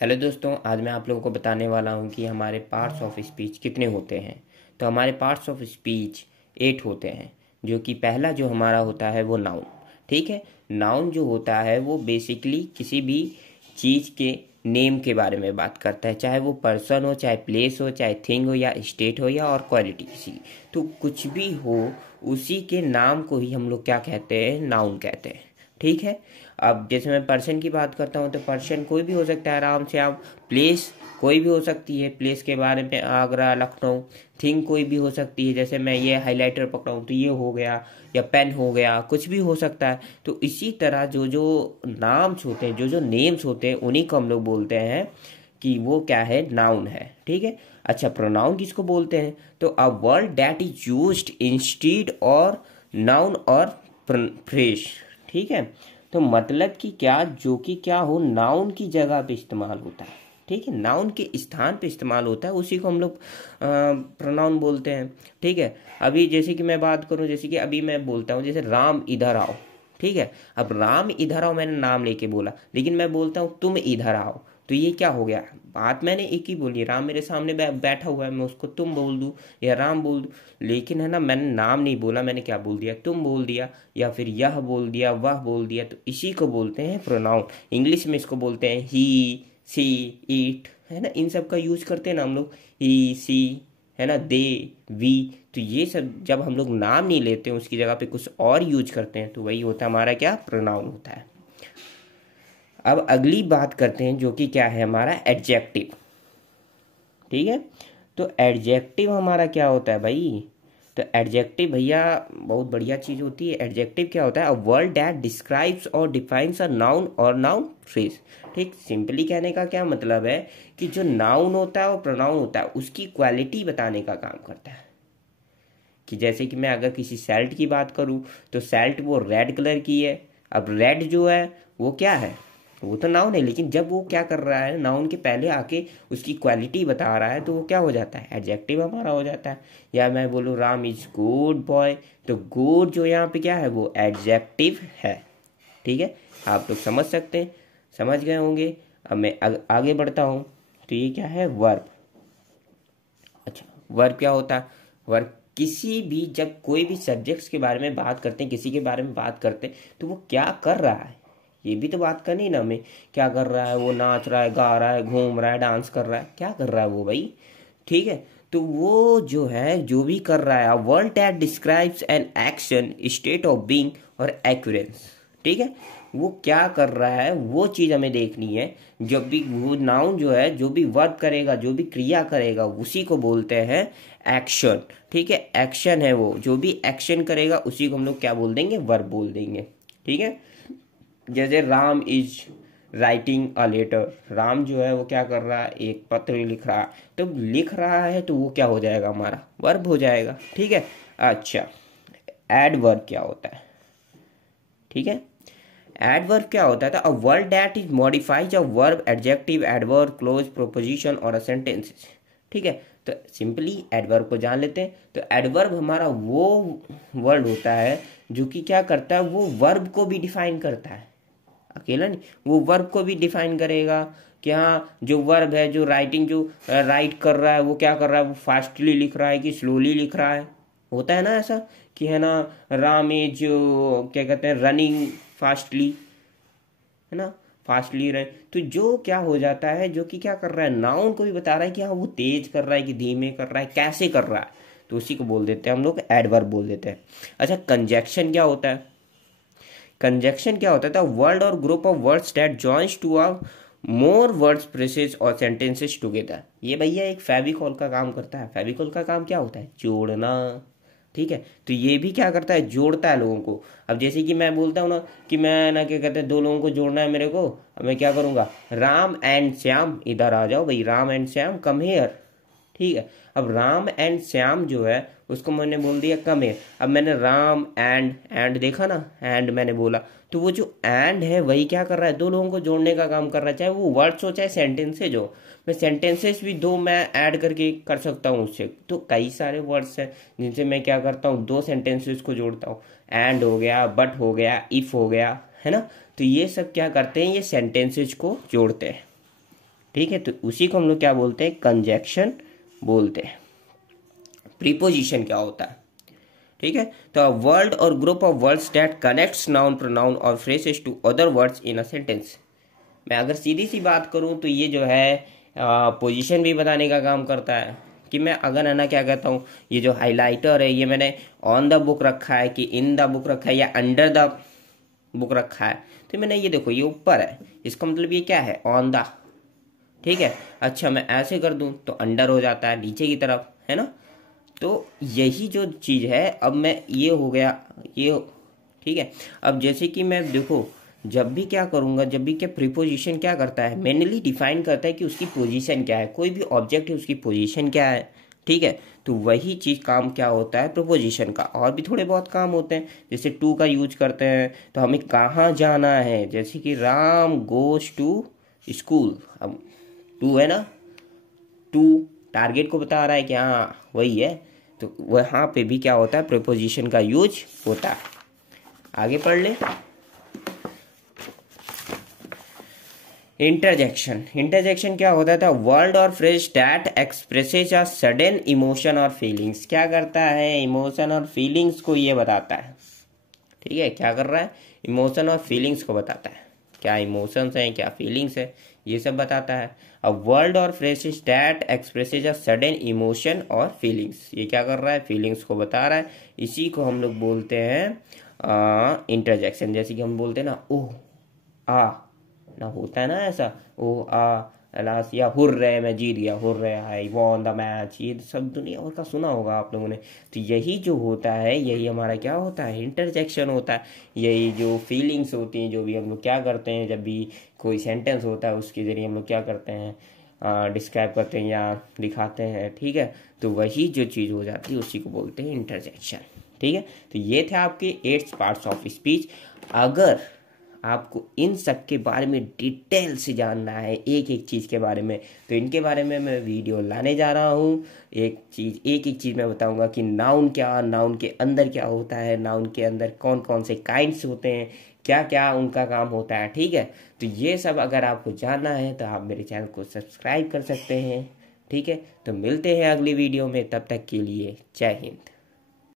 Hello दोस्तों, आज मैं आप लोगों को बताने वाला हूँ कि हमारे पार्ट्स ऑफ स्पीच कितने होते हैं। तो हमारे पार्ट्स ऑफ स्पीच 8 होते हैं, जो कि पहला जो हमारा होता है वो नाउन। ठीक है, नाउन जो होता है वो बेसिकली किसी भी चीज़ के नेम के बारे में बात करता है, चाहे वो पर्सन हो, चाहे प्लेस हो, चाहे थिंग हो, या स्टेट हो, या और क्वालिटी किसी की। तो कुछ भी हो, उसी के नाम को ही हम लोग क्या कहते हैं, नाउन कहते हैं। ठीक है, अब जैसे मैं पर्सन की बात करता हूँ तो पर्सन कोई भी हो सकता है, आराम से आप। प्लेस कोई भी हो सकती है, प्लेस के बारे में आगरा, लखनऊ। थिंग कोई भी हो सकती है, जैसे मैं ये हाइलाइटर पकड़ाऊँ तो ये हो गया, या पेन हो गया, कुछ भी हो सकता है। तो इसी तरह जो जो नाम्स होते हैं, जो जो नेम्स होते हैं, उन्हीं को हम लोग बोलते हैं कि वो क्या है, नाउन है। ठीक है, अच्छा, प्रोनाउन किसको बोलते हैं? तो a word that is used instead और नाउन और फ्रेज। ठीक है, तो मतलब कि क्या, जो कि क्या हो, नाउन की जगह पे इस्तेमाल होता है। ठीक है, नाउन के स्थान पे इस्तेमाल होता है, उसी को हम लोग प्रोनाउन बोलते हैं। ठीक है, अभी जैसे कि मैं बात करूं, जैसे कि अभी मैं बोलता हूं, जैसे राम इधर आओ। ठीक है, अब राम इधर आओ मैंने नाम लेके बोला, लेकिन मैं बोलता हूं तुम इधर आओ, तो ये क्या हो गया, बात मैंने एक ही बोली। राम मेरे सामने बैठा हुआ है, मैं उसको तुम बोल दूं या राम बोल दूं, लेकिन है ना, मैंने नाम नहीं बोला, मैंने क्या बोल दिया, तुम बोल दिया, या फिर यह बोल दिया, वह बोल दिया। तो इसी को बोलते हैं प्रोनाउन। इंग्लिश में इसको बोलते हैं ही, सी, इट, है ना, इन सब का यूज करते हैं ना हम लोग, ही, सी, है ना, दे, वी। तो ये सब जब हम लोग नाम नहीं लेते हैं, उसकी जगह पे कुछ और यूज करते हैं, तो वही होता है हमारा क्या, प्रोनाउन होता है। अब अगली बात करते हैं, जो कि क्या है, हमारा एडजेक्टिव। ठीक है, तो एडजेक्टिव हमारा क्या होता है भाई? तो एडजेक्टिव भैया बहुत बढ़िया चीज होती है। एडजेक्टिव क्या होता है? अ वर्ड दैट डिस्क्राइब्स और डिफाइंस अ नाउन और नाउन फ्रेज। ठीक, सिंपली कहने का क्या मतलब है कि जो नाउन होता है और प्रोनाउन होता है, उसकी क्वालिटी बताने का काम करता है। कि जैसे कि मैं अगर किसी सेल्ट की बात करूं, तो सेल्ट वो रेड कलर की है। अब रेड जो है वो क्या है, वो तो नाउन है, लेकिन जब वो क्या कर रहा है, नाउन के पहले आके उसकी क्वालिटी बता रहा है, तो वो क्या हो जाता है, एडजेक्टिव हमारा हो जाता है। या मैं बोलूँ राम इज गुड बॉय, तो गुड जो यहाँ पे क्या है, वो एडजेक्टिव है। ठीक है, आप लोग समझ सकते हैं, समझ गए होंगे। अब मैं आगे बढ़ता हूँ, तो ये क्या है, वर्ब। अच्छा, वर्ब क्या होता है? वर्ब किसी भी, जब कोई भी सब्जेक्ट्स के बारे में बात करते हैं, किसी के बारे में बात करते हैं, तो वो क्या कर रहा है, ये भी तो बात करनी है ना हमें। क्या कर रहा है, वो नाच रहा है, गा रहा है, घूम रहा है, डांस कर रहा है, क्या कर रहा है वो भाई? ठीक है, तो वो जो है, जो भी कर रहा है, word that describes an action, state of being और एक्यूरेंस। ठीक है, वो क्या कर रहा है, वो चीज हमें देखनी है। जब भी वो नाउन जो है, जो भी वर्ब करेगा, जो भी क्रिया करेगा, उसी को बोलते हैं एक्शन। ठीक है, एक्शन है वो, जो भी एक्शन करेगा उसी को हम लोग क्या बोल देंगे, वर्ब बोल देंगे। ठीक है, जैसे Ram is writing a letter. Ram जो है वो क्या कर रहा है, एक पत्र लिख रहा है। तो लिख रहा है, तो वो क्या हो जाएगा, हमारा वर्ब हो जाएगा। ठीक है, अच्छा, एडवर्ब क्या होता है? ठीक है, एडवर्ब क्या होता है? A word that is modifies a verb, adjective, adverb, close, proposition और अ सेंटेंसेस। ठीक है, तो सिंपली एडवर्ब को जान लेते हैं। तो एडवर्ब हमारा वो वर्ड होता है जो कि क्या करता है, वो वर्ब को भी डिफाइन करता है। अकेला नहीं, वो वर्ब को भी डिफाइन करेगा कि हाँ, जो वर्ब है, जो राइटिंग, जो राइट कर रहा है, वो क्या कर रहा है, वो फास्टली लिख रहा है कि स्लोली लिख रहा है। होता है ना ऐसा, कि है ना, राम इज, क्या कहते हैं, रनिंग फास्टली, है ना, फास्टली रहे। तो जो क्या हो जाता है, जो कि क्या कर रहा है, नाउन को भी बता रहा है कि हाँ, वो तेज कर रहा है कि धीमे कर रहा है, कैसे कर रहा है, तो उसी को बोल देते हैं हम लोग एडवर्ब बोल देते हैं। अच्छा, कंजक्शन क्या होता है? कंजक्शन क्या होता था? वर्ड और group of words that joins to a more words, phrases और सेंटेंसेस टुगेदर। ये भैया एक फेविकॉल का काम करता है। फेविकॉल का काम क्या होता है? जोड़ना। ठीक है, तो ये भी क्या करता है, जोड़ता है लोगों को। अब जैसे कि मैं बोलता हूँ ना कि मैं ना, क्या कहते हैं, दो लोगों को जोड़ना है मेरे को, अब मैं क्या करूंगा, राम एंड श्याम इधर आ जाओ भाई, Ram and Shyam come here. ठीक है, अब राम एंड श्याम जो है, उसको मैंने बोल दिया कम है। अब मैंने राम एंड देखा ना, एंड मैंने बोला, तो वो जो एंड है वही क्या कर रहा है, दो लोगों को जोड़ने का काम कर रहा है, चाहे वो वर्ड्स हो चाहे सेंटेंसेज हो। मैं सेंटेंसेस भी दो मैं ऐड करके कर सकता हूँ उससे। तो कई सारे वर्ड्स हैं जिनसे मैं क्या करता हूँ, दो सेंटेंसेस को जोड़ता हूँ। एंड हो गया, बट हो गया, इफ हो गया, है ना। तो ये सब क्या करते हैं, ये सेंटेंसेज को जोड़ते हैं। ठीक है, तो उसी को हम लोग क्या बोलते हैं, कंजक्शन बोलते हैं। प्रीपोजिशन क्या होता है, ठीक है, तो वर्ड और group of words that connects noun pronoun और phrases to other words in a sentence. मैं अगर सीधी सी बात करूं तो ये जो है पोजीशन भी बताने का काम करता है। कि मैं अगर है ना क्या कहता हूँ, ये जो हाइलाइटर है ये मैंने ऑन द बुक रखा है कि इन द बुक रखा है या अंडर द बुक रखा है, तो मैंने ये देखो ये ऊपर है, इसका मतलब ये क्या है, ऑन द, ठीक है। अच्छा मैं ऐसे कर दूं तो अंडर हो जाता है नीचे की तरफ, है ना। तो यही जो चीज़ है, अब मैं ये हो गया ये, ठीक है। अब जैसे कि मैं देखो जब भी क्या करूंगा, जब भी क्या प्रीपोजिशन क्या करता है, मेनली डिफाइन करता है कि उसकी पोजीशन क्या है, कोई भी ऑब्जेक्ट है उसकी पोजीशन क्या है, ठीक है। तो वही चीज़ काम क्या होता है प्रीपोजिशन का। और भी थोड़े बहुत काम होते हैं, जैसे टू का यूज करते हैं तो हमें कहाँ जाना है, जैसे कि राम गोज टू स्कूल। अब टू है ना, टू टारगेट को बता रहा है कि हाँ वही है, तो वहाँ पे भी क्या होता है, प्रीपोजिशन का यूज होता है। आगे पढ़ ले। इंटरजेक्शन, इंटरजेक्शन क्या होता है, वर्ड और phrase that expresses a sudden emotion और फीलिंग्स। क्या करता है, इमोशन और फीलिंग्स को ये बताता है, ठीक है। क्या कर रहा है, इमोशन और फीलिंग्स को बताता है, क्या इमोशंस हैं क्या फीलिंग्स है, ये सब बताता है। अब वर्ड और phrases that expresses a sudden emotion और फीलिंग्स, ये क्या कर रहा है, फीलिंग्स को बता रहा है। इसी को हम लोग बोलते हैं इंटरजेक्शन। जैसे कि हम बोलते हैं ना ओह आ ना, होता है ना ऐसा, ओ आ अलास, या हुर्रे मैं जीत गया, hurray I won the match, ये सब दुनिया भर का सुना होगा आप लोगों ने। तो यही जो होता है, यही हमारा क्या होता है, इंटरजेक्शन होता है। यही जो फीलिंग्स होती हैं, जो भी हम लोग क्या करते हैं, जब भी कोई सेंटेंस होता है उसके जरिए हम लोग क्या करते हैं, डिस्क्राइब करते हैं या दिखाते हैं, ठीक है। तो वही जो चीज़ हो जाती है उसी को बोलते हैं इंटरजेक्शन, ठीक है। तो ये थे आपके 8 पार्ट्स ऑफ स्पीच। अगर आपको इन सब के बारे में डिटेल से जानना है, एक एक चीज़ के बारे में, तो इनके बारे में मैं वीडियो लाने जा रहा हूँ। एक एक चीज़ मैं बताऊँगा कि नाउन क्या, नाउन के अंदर क्या होता है, नाउन के अंदर कौन कौन से काइंड्स होते हैं, क्या क्या उनका काम होता है, ठीक है। तो ये सब अगर आपको जानना है तो आप मेरे चैनल को सब्सक्राइब कर सकते हैं, ठीक है। तो मिलते हैं अगली वीडियो में, तब तक के लिए जय हिंद।